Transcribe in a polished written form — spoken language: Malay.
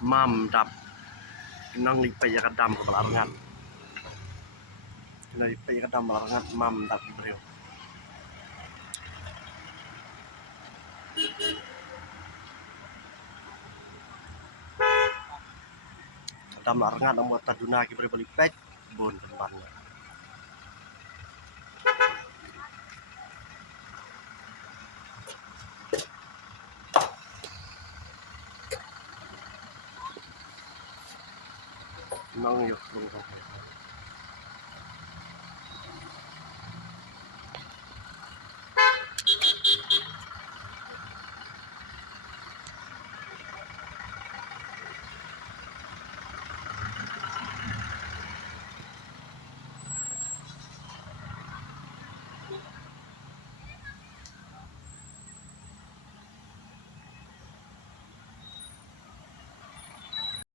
Mam dap nang lipai ya kadam kepala rengat. Lipai kadam kepala rengat mam dap beliau. Kadam rengat namu taduna ki beri belipet bon tembannya. Nang yuk.